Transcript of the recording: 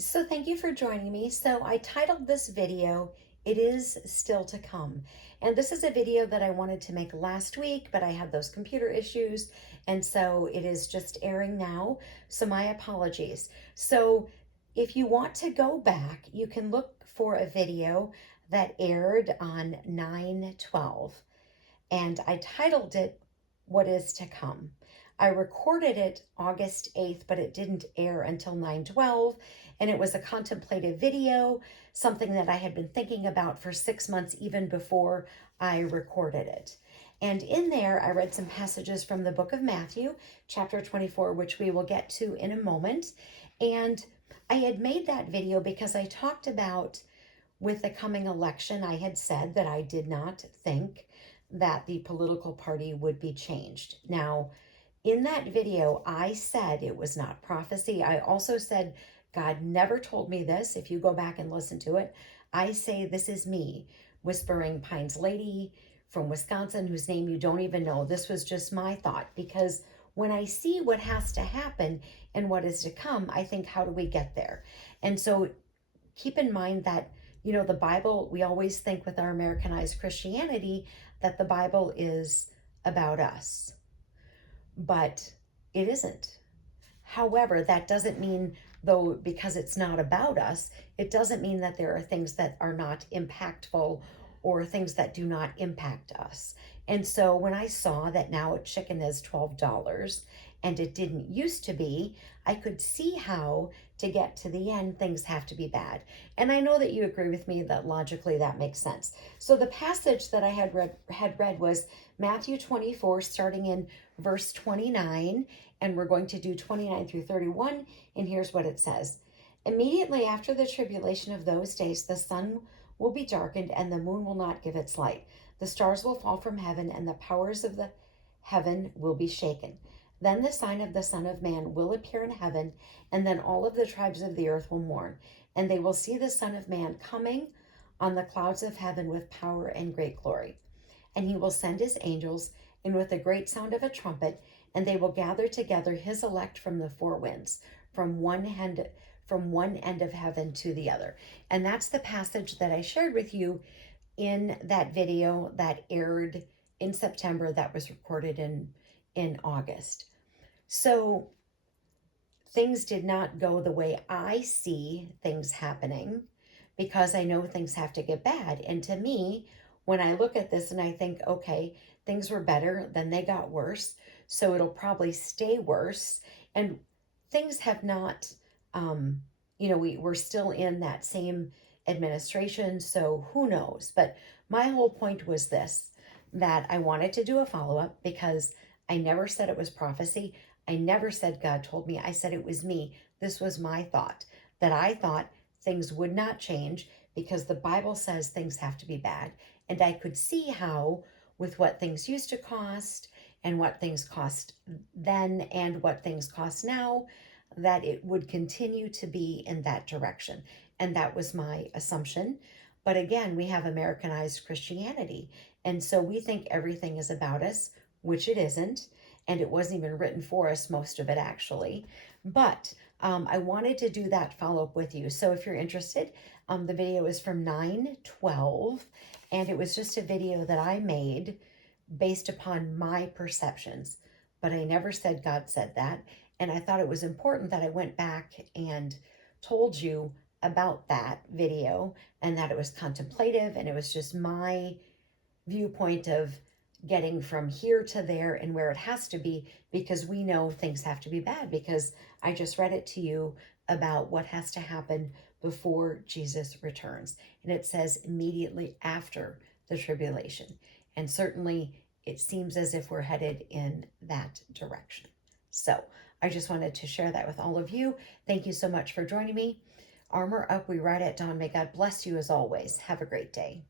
So thank you for joining me. So I titled this video, It Is Still to Come. And this is a video that I wanted to make last week, but I had those computer issues. And so it is just airing now. So my apologies. So if you want to go back, you can look for a video that aired on 9/12. And I titled it What Is to Come. I recorded it August 8th, but it didn't air until 9/12, and it was a contemplative video, something that I had been thinking about for 6 months even before I recorded it. And in there, I read some passages from the book of Matthew, chapter 24, which we will get to in a moment. And I had made that video because I talked about with the coming election, I had said that I did not think that the political party would be changed. Now, in that video, I said it was not prophecy. I also said God never told me this. If you go back and listen to it, I say this is me, Whispering Pines lady from Wisconsin, whose name you don't even know. This was just my thought, because when I see what has to happen and what is to come, I think, how do we get there? And so keep in mind that, the Bible, we always think with our Americanized Christianity that the Bible is about us, but it isn't. However, that doesn't mean, though, because it's not about us, it doesn't mean that there are things that are not impactful or things that do not impact us. And so when I saw that now a chicken is $12 and it didn't used to be, I could see how to get to the end things have to be bad. And I know that you agree with me that logically that makes sense. So the passage that I had read was Matthew 24, starting in verse 29, and we're going to do 29 through 31. And here's what it says. Immediately after the tribulation of those days, the sun will be darkened and the moon will not give its light. The stars will fall from heaven and the powers of the heaven will be shaken. Then the sign of the Son of Man will appear in heaven, and then all of the tribes of the earth will mourn, and they will see the Son of Man coming on the clouds of heaven with power and great glory. And he will send his angels, and with a great sound of a trumpet, and they will gather together his elect from the four winds, from one end of heaven to the other. And that's the passage that I shared with you in that video that aired in September, that was recorded in August. So things did not go the way I see things happening, because I know things have to get bad. And to me, when I look at this and I think, okay, things were better, then they got worse, so it'll probably stay worse. And things have not, we're still in that same administration, so who knows? But my whole point was this, that I wanted to do a follow-up because I never said it was prophecy. I never said God told me. I said it was me. This was my thought, that I thought things would not change because the Bible says things have to be bad. And I could see how, with what things used to cost and what things cost then and what things cost now, that it would continue to be in that direction. And that was my assumption. But again, we have Americanized Christianity. And so we think everything is about us, which it isn't. And it wasn't even written for us, most of it actually. But I wanted to do that follow-up with you. So if you're interested, the video is from 9/12, and it was just a video that I made based upon my perceptions. But I never said God said that. And I thought it was important that I went back and told you about that video, and that it was contemplative and it was just my viewpoint of getting from here to there and where it has to be, because we know things have to be bad, because I just read it to you about what has to happen before Jesus returns. And it says immediately after the tribulation. And certainly it seems as if we're headed in that direction. So I just wanted to share that with all of you. Thank you so much for joining me. Armor up, we ride at dawn. May God bless you as always. Have a great day.